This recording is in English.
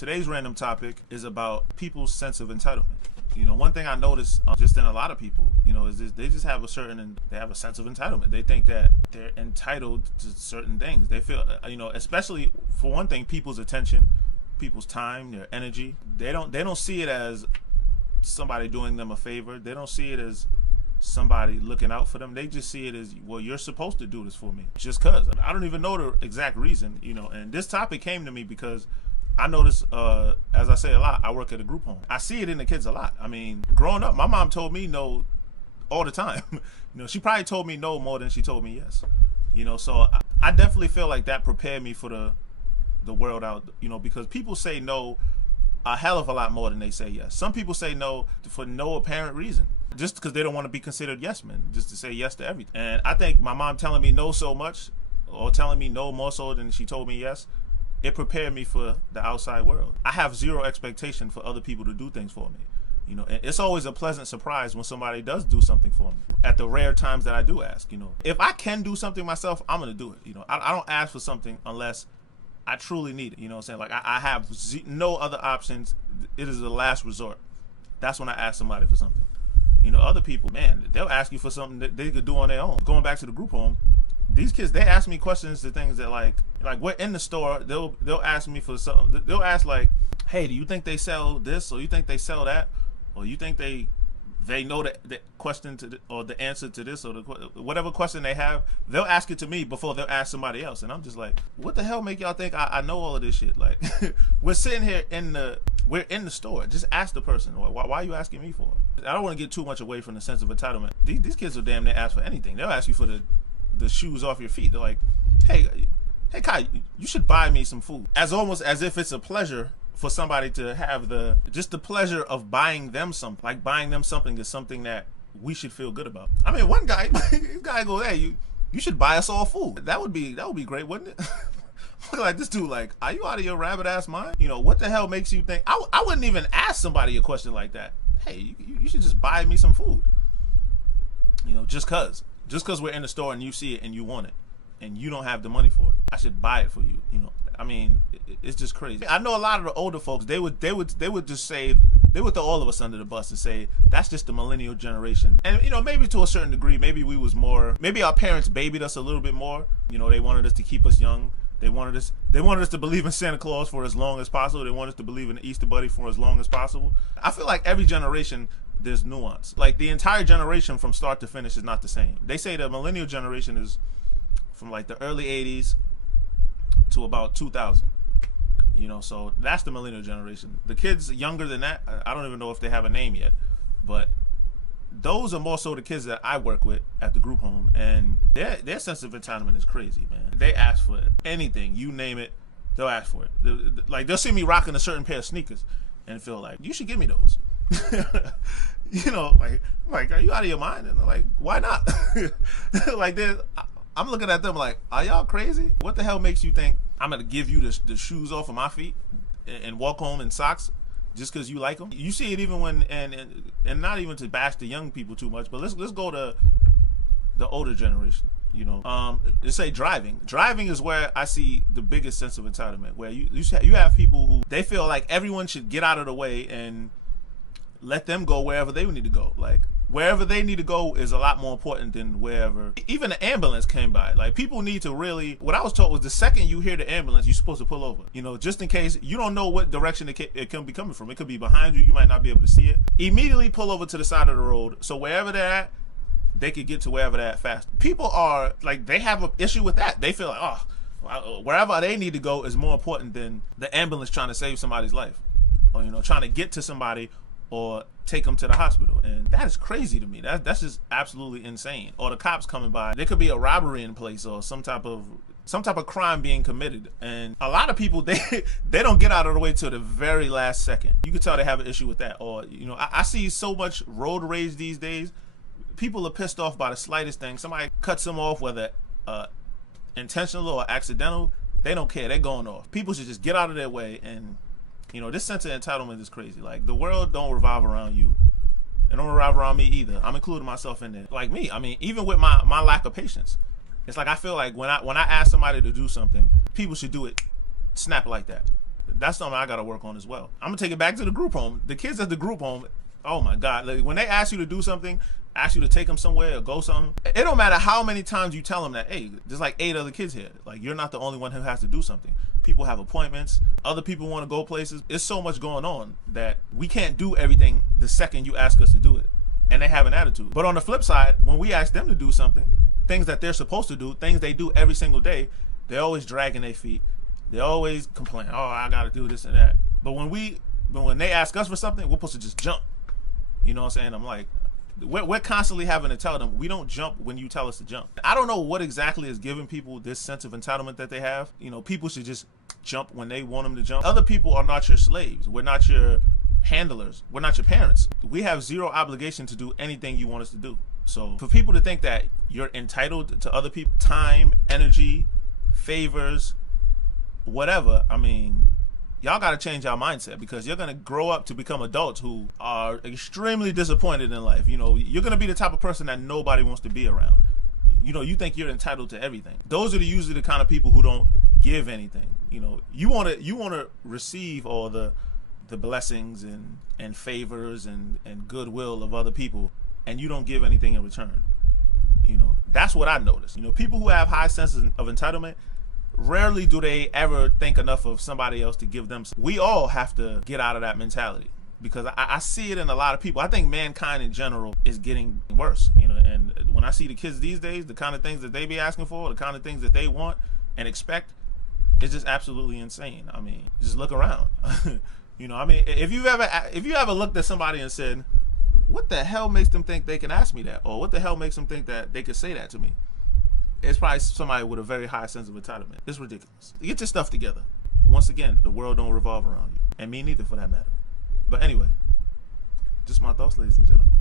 Today's random topic is about people's sense of entitlement. You know, one thing I noticed just in a lot of people, you know, is this, they just have they have a sense of entitlement. They think that they're entitled to certain things. They feel, you know, especially for one thing, people's attention, people's time, their energy. They don't see it as somebody doing them a favor. They don't see it as somebody looking out for them. They just see it as, well, you're supposed to do this for me just cause. I don't even know the exact reason, you know. And this topic came to me because I notice, as I say a lot, I work at a group home. I see it in the kids a lot. I mean, growing up, my mom told me no all the time. You know, she probably told me no more than she told me yes. You know, so I definitely feel like that prepared me for the world out, you know, because people say no a hell of a lot more than they say yes. Some people say no for no apparent reason, just because they don't want to be considered yes men, just to say yes to everything. And I think my mom telling me no so much, or telling me no more so than she told me yes, it prepared me for the outside world. I have zero expectation for other people to do things for me. You know, and it's always a pleasant surprise when somebody does do something for me, at the rare times that I do ask. You know, if I can do something myself, I'm gonna do it. You know, I don't ask for something unless I truly need it. You know what I'm saying? Like, I have no other options. It is the last resort. That's when I ask somebody for something. You know, other people, man, they'll ask you for something that they could do on their own. Going back to the group home, these kids, they ask me questions to things that like we're in the store, they'll ask me for something. They'll ask like, hey, do you think they sell this, or you think they sell that, or you think they know the question to or the answer to this, or whatever question they have, they'll ask it to me before they'll ask somebody else. And I'm just like, what the hell make y'all think I know all of this shit? Like, we're sitting here we're in the store. Just ask the person, why are you asking me for? I don't want to get too much away from the sense of entitlement. These kids will damn near ask for anything. They'll ask you for the shoes off your feet. They're like, hey Kai, you should buy me some food. Almost as if it's a pleasure for somebody to have just the pleasure of buying them something. Like, buying them something is something that we should feel good about. I mean, one guy, this guy goes, hey, you should buy us all food. That would be great, wouldn't it? Like, this dude, like, are you out of your rabbit ass mind? You know, what the hell makes you think? I wouldn't even ask somebody a question like that. Hey, you should just buy me some food. You know, just cause we're in the store and you see it and you want it and you don't have the money for it, I should buy it for you. You know, I mean, it's just crazy. I know a lot of the older folks, they would just say, they would throw all of us under the bus and say, that's just the millennial generation. And, you know, maybe to a certain degree, maybe maybe our parents babied us a little bit more. You know, they wanted us to keep us young. They wanted us to believe in Santa Claus for as long as possible. They wanted us to believe in the Easter Bunny for as long as possible. I feel like every generation, there's nuance. Like, the entire generation from start to finish is not the same. They say the millennial generation is from like the early 80s to about 2000. You know, so that's the millennial generation. The kids younger than that, I don't even know if they have a name yet, but those are more so the kids that I work with at the group home, and their sense of entitlement is crazy, man. They ask for anything, you name it, they'll ask for it. Like, they'll see me rocking a certain pair of sneakers and feel like, you should give me those. You know, like, are you out of your mind? And they're like, why not? Like, I'm looking at them like, are y'all crazy? What the hell makes you think I'm gonna give you the shoes off of my feet and walk home in socks just because you like them? You see it even when, and not even to bash the young people too much, but let's go to the older generation. You know, let's say driving. Driving is where I see the biggest sense of entitlement, where you have people who, they feel like everyone should get out of the way and let them go wherever they need to go. Like, wherever they need to go is a lot more important than wherever. Even the ambulance came by. Like, people need to really, what I was told was the second you hear the ambulance, you're supposed to pull over. You know, just in case, you don't know what direction it can be coming from. It could be behind you. You might not be able to see it. Immediately pull over to the side of the road, so wherever they're at, they could get to wherever they're at fast. People are, like, they have an issue with that. They feel like, oh, wherever they need to go is more important than the ambulance trying to save somebody's life. Or, you know, trying to get to somebody or take them to the hospital. And that is crazy to me. That's just absolutely insane. Or the cops coming by. There could be a robbery in place or some type of crime being committed, and a lot of people, they don't get out of the way till the very last second. You can tell they have an issue with that. Or, you know, I see so much road rage these days. People are pissed off by the slightest thing. Somebody cuts them off, whether intentional or accidental, they don't care. They're going off. People should just get out of their way. And, you know, this sense of entitlement is crazy. Like, the world don't revolve around you. It don't revolve around me either. I'm including myself in there. Like me, I mean, even with my lack of patience, it's like, I feel like when I ask somebody to do something, people should do it snap like that. That's something I got to work on as well. I'm gonna take it back to the group home. The kids at the group home, oh my God, like when they ask you to do something, ask you to take them somewhere or go something, it don't matter how many times you tell them that, hey, there's like 8 other kids here. Like, you're not the only one who has to do something. People have appointments. Other people want to go places. There's so much going on that we can't do everything the second you ask us to do it. And they have an attitude. But on the flip side, when we ask them to do something, things that they're supposed to do, things they do every single day, they're always dragging their feet. They always complain, oh, I got to do this and that. But when they ask us for something, we're supposed to just jump. You know what I'm saying? I'm like, we're constantly having to tell them, we don't jump when you tell us to jump. I don't know what exactly is giving people this sense of entitlement that they have. You know, people should just jump when they want them to jump. Other people are not your slaves. We're not your handlers. We're not your parents. We have zero obligation to do anything you want us to do. So for people to think that you're entitled to other people, time, energy, favors, whatever, I mean, y'all got to change your mindset, because you're going to grow up to become adults who are extremely disappointed in life. You know, you're going to be the type of person that nobody wants to be around. You know, you think you're entitled to everything. Those are usually the kind of people who don't give anything. You know, you want to receive all the blessings and favors and goodwill of other people, and you don't give anything in return. You know, that's what I noticed. You know, people who have high senses of entitlement, rarely do they ever think enough of somebody else to give them. We all have to get out of that mentality, because I see it in a lot of people. I think mankind in general is getting worse, you know, and when I see the kids these days, the kind of things that they be asking for, the kind of things that they want and expect, it's just absolutely insane. I mean, just look around. You know, I mean, if you ever looked at somebody and said, what the hell makes them think they can ask me that? Or what the hell makes them think that they could say that to me? It's probably somebody with a very high sense of entitlement. It's ridiculous. Get your stuff together. Once again, the world don't revolve around you. And me neither, for that matter. But anyway, just my thoughts, ladies and gentlemen.